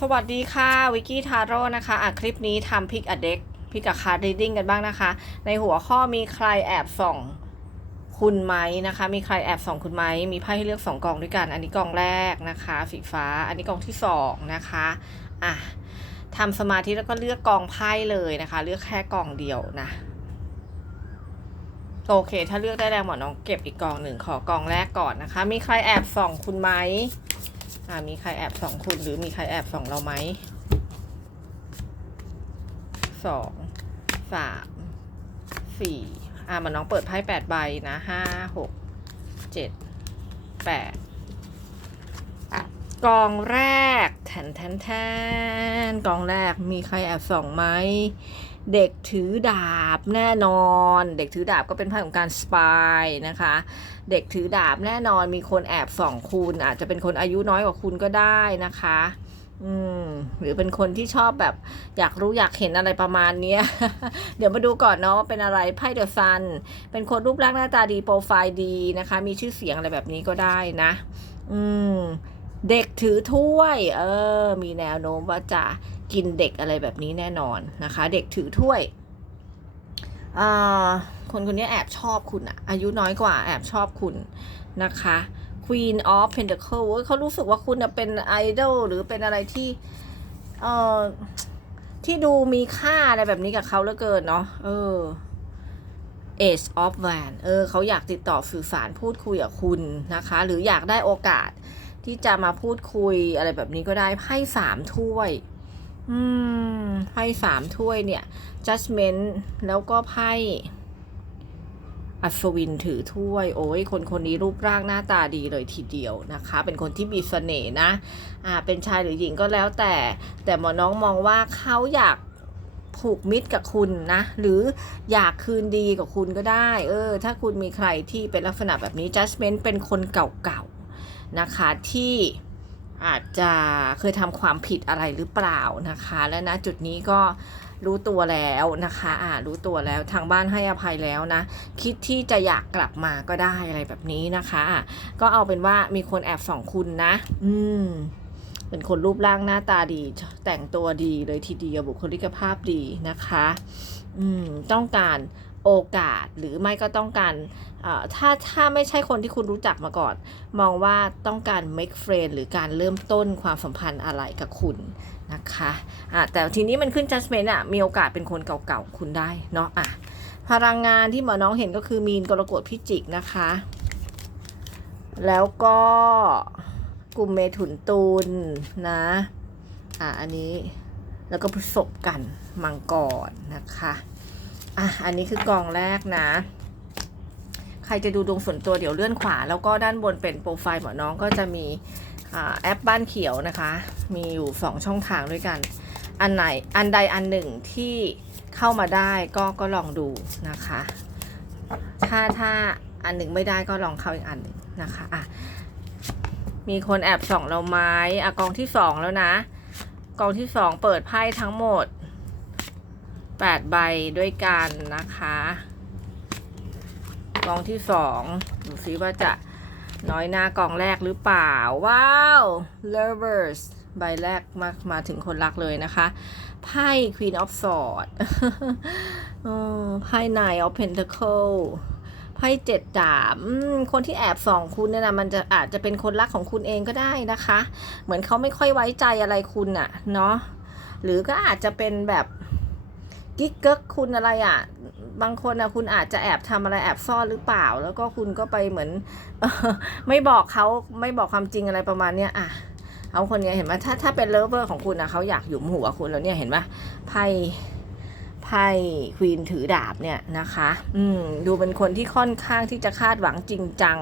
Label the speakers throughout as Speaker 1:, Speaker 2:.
Speaker 1: สวัสดีค่ะวิกกี้ทาโร่นะคะอะคลิปนี้ทำพิกอเด็กพิกกับคาร์ดดิ้งกันบ้างนะคะ ในหัวข้อมีใครแอบส่องคุณไหมนะคะ มีใครแอบส่องคุณไหมมีไพ่ให้เลือกสองกองด้วยกัน อันนี้กองแรกนะคะสีฟ้า อันนี้กองที่สองนะคะอะทำสมาธิแล้วก็เลือกกองไพ่เลยนะคะ เลือกแค่กองเดียวนะโอเค ถ้าเลือกได้แล้วหมอน้องเก็บอีกกองหนึ่งขอกองแรกก่อนนะคะ มีใครแอบส่องคุณไหม อ่ามีใครแอบสองคุณหรือมีใครแอบสองเราไหมสองสามสี่อ่ามันน้องเปิดไพ่แปดใบนะห้าหกเจ็ดแปดกองแรกแทนแทนแทนกองแรกมีใครแอบสองไหม เด็กถือดาบแน่นอน เด็กถือดาบก็เป็นไพ่ของการสปายนะคะ เด็กถือดาบแน่นอนมีคนแอบส่องคุณ อาจจะเป็นคนอายุน้อยกว่าคุณก็ได้นะคะอืมหรือเป็นคนที่ชอบแบบอยากรู้อยากเห็นอะไรประมาณเนี้ย เดี๋ยวมาดูก่อนเนาะว่าเป็นอะไรไพ่เดอะซัน เป็นคนรูปร่างหน้าตาดีโปรไฟล์ดีนะคะ มีชื่อเสียงอะไรแบบนี้ก็ได้นะ อืม เด็กถือถ้วย เออ มีแนวโน้มว่าจะ กินเด็กอะไรแบบนี้แน่นอนนะคะ เด็กถือถ้วยคนคนนี้แอบชอบคุณอะอายุน้อยกว่าแอบชอบคุณนะคะ Queen of Pentacle เว้ยเขารู้สึกว่าคุณเป็นไอดอลหรือเป็นอะไรที่เอ่อที่ดูมีค่าอะไรแบบนี้กับเขาเหลือเกินเนาะเออ Ace of Van เออเขาอยากติดต่อสื่อสารพูดคุยกับคุณนะคะ หรืออยากได้โอกาสที่จะมาพูดคุยอะไรแบบนี้ก็ได้ไพ่สามถ้วย อืมไพ่สามถ้วยเนี่ย judgment แล้วก็ไพ่อัศวินถือถ้วย โอ้ยคนคนนี้รูปร่างหน้าตาดีเลยทีเดียวนะคะ เป็นคนที่มีเสน่ห์นะ อ่า เป็นชายหรือหญิงก็แล้วแต่ แต่หมอน้องมองว่าเขาอยากผูกมิตรกับคุณนะ หรืออยากคืนดีกับคุณก็ได้ เออ ถ้าคุณมีใครที่เป็นลักษณะแบบนี้ judgment เป็นคนเก่าๆนะคะที่ อาจจะเคยทำความผิดอะไรหรือเปล่านะคะ และนะจุดนี้ก็รู้ตัวแล้วนะคะอ่ารู้ตัวแล้วทางบ้านให้อภัยแล้วนะ คิดที่จะอยากกลับมาก็ได้อะไรแบบนี้นะคะอะก็เอาเป็นว่ามีคนแอบส่องคุณนะ อืมเป็นคนรูปร่างหน้าตาดี แต่งตัวดีเลยทีเดียวบุคลิกภาพดีนะคะ อืม ต้องการ โอกาสหรือไม่ก็ต้องการถ้าถ้าไม่ใช่คนที่คุณรู้จักมาก่อน มองว่าต้องการ make friend หรือการเริ่มต้นความสัมพันธ์อะไรกับคุณนะคะะแต่ทีนี้มันขึ้น judgment อะมีโอกาสเป็นคนเก่าๆ คุณได้เนาะอะพลังงานที่หมอน้องเห็นก็คือมีนกรกฎพิจิกนะคะ แล้วก็กลุ่มเมถุนตุลนะอะอันนี้แล้วก็พฤษภกันมังกรนะคะ อะ อันนี้คือกองแรกนะ ใครจะดูดวงส่วนตัวเดี๋ยวเลื่อนขวา แล้วก็ด้านบนเป็นโปรไฟล์หมอน้องก็จะมีอแอปบ้านเขียวนะคะ มีอยู่ 2 ช่องทางด้วยกัน อันไหน อันใดอันหนึ่งที่เข้ามาได้ก็ก็ลองดูนะคะ ถ้าถ้าอันหนึ่งไม่ได้ก็ลองเข้าอีกอันหนึ่งนะคะอะมีคนแอบส่องเราไหมอะกองที่สองแล้วนะ กองที่สองเปิดไพ่ทั้งหมด 8 ใบด้วยกันนะคะกองที่สองดูซิว่าจะน้อยหน้ากองแรกหรือเปล่า ว้าว lovers ใบแรกมามาถึงคนรักเลยนะคะไพ่ queen of swords ไพ่ nine of pentacle ไพ่เจ็ดดาบอืมคนที่แอบส่องคุณเนี่ยนะมันจะอาจจะเป็นคนรักของคุณเองก็ได้นะคะ เหมือนเขาไม่ค่อยไว้ใจอะไรคุณอะเนาะหรือก็อาจจะเป็นแบบ กิ๊กเกิกคุณอะไรอะบางคนอะคุณอาจจะแอบทำอะไรแอบซ่อนหรือเปล่า แล้วก็คุณก็ไปเหมือนไม่บอกเขาไม่บอกความจริงอะไรประมาณเนี้ยอะเอาคนเนี้ยเห็นไหมถ้าถ้าเป็นเลิฟเวอร์ของคุณอะเขาอยากหยุมหัวคุณแล้วเนี่ยเห็นไหมไพ่ไพ่ควีนถือดาบเนี่ยนะคะ อืมดูเป็นคนที่ค่อนข้างที่จะคาดหวังจริงจัง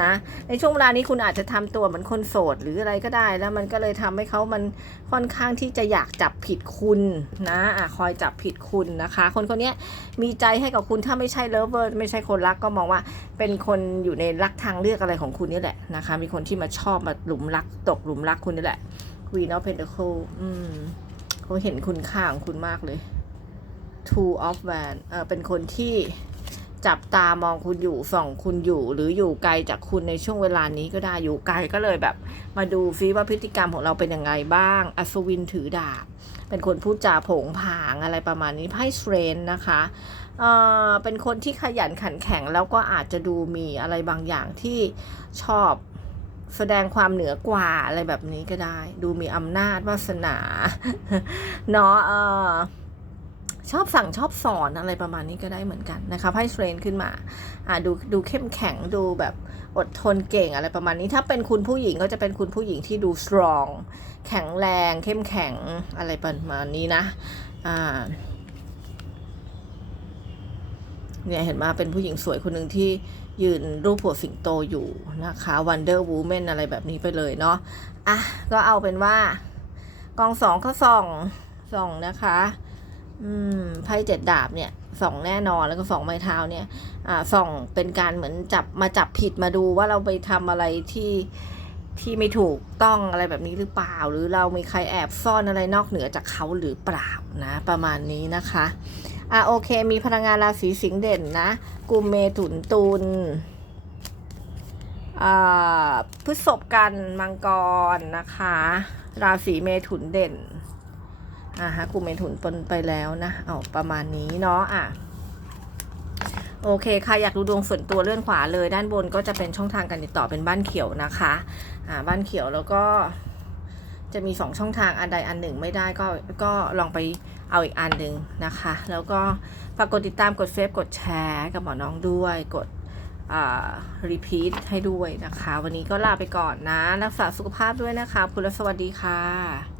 Speaker 1: นะ ในช่วงเวลานี้คุณอาจจะทำตัวเหมือนคนโสดหรืออะไรก็ได้ แล้วมันก็เลยทำให้เขามันค่อนข้างที่จะอยากจับผิดคุณนะอะคอยจับผิดคุณนะคะ คนคนนี้มีใจให้กับคุณถ้าไม่ใช่เลิฟเวอร์ไม่ใช่คนรักก็มองว่าเป็นคนอยู่ในรักทางเลือกอะไรของคุณนี่แหละนะคะ มีคนที่มาชอบมาหลุมรักตกหลุมรักคุณนี่แหละ Queen of Pentacle อืมเขาเห็นคุณค่าของคุณมากเลย Two of Wands เออเป็นคนที่ จับตามองคุณอยู่ส่องคุณอยู่หรืออยู่ไกลจากคุณในช่วงเวลานี้ก็ได้อยู่ไกลก็เลยแบบ มาดูซิว่าพฤติกรรมของเราเป็นยังไงบ้าง อัศวินถือดาบ เป็นคนพูดจาโผงผางอะไรประมาณนี้ไพ่เทรนนะคะเอ่อเป็นคนที่ขยันขันแข็งแล้วก็อาจจะดูมีอะไรบางอย่างที่ชอบแสดงความเหนือกว่าอะไรแบบนี้ก็ได้ ดูมีอำนาจวาสนาเนาะเออ ชอบสั่งชอบสอนอะไรประมาณนี้ก็ได้เหมือนกันนะคะไพ่เทรนขึ้นมาอ่าดูดูเข้มแข็งดูแบบอดทนเก่งอะไรประมาณนี้ ถ้าเป็นคุณผู้หญิงก็จะเป็นคุณผู้หญิงที่ดูสตรองแข็งแรงเข้มแข็งอะไรประมาณนี้นะอ่าเนี่ยเห็นมาเป็นผู้หญิงสวยคนหนึ่งที่ยืนรูปหัวสิงโตอยู่นะคะ Wonder Woman อะไรแบบนี้ไปเลยเนาะอะก็เอาเป็นว่ากองสองก็ส่องส่องนะคะ อืมไพ่เจ็ดดาบเนี่ยส่องแน่นอนแล้วก็ส่องไม้เท้าเนี่ย อ่าส่องเป็นการเหมือนจับมาจับผิดมาดูว่าเราไปทำอะไรที่ที่ไม่ถูกต้องอะไรแบบนี้หรือเปล่า หรือเรามีใครแอบซ่อนอะไรนอกเหนือจากเขาหรือเปล่านะ ประมาณนี้นะคะอะโอเค มีพลังงานราศีสิงห์เด่นนะกุมเมถุนตุลพฤษภกันมังกรนะคะ ราศีเมถุนเด่น อ่าฮะกุมเมถุนปนไปแล้วนะเอาประมาณนี้เนาะอะโอเคค่ะอยากดูดวงส่วนตัวเลื่อนขวาเลย ด้านบนก็จะเป็นช่องทางการติดต่อเป็นบ้านเขียวนะคะอ่าบ้านเขียวแล้วก็จะมีสองช่องทางอันใดอันหนึ่งไม่ได้ก็ก็ลองไปเอาอีกอันหนึ่งนะคะ แล้วก็ฝากกดติดตามกดเฟซกดแชร์กับหมอน้องด้วยกดอ่ารีพีทให้ด้วยนะคะ วันนี้ก็ลาไปก่อนนะ รักษาสุขภาพด้วยนะคะ คุณและสวัสดีค่ะ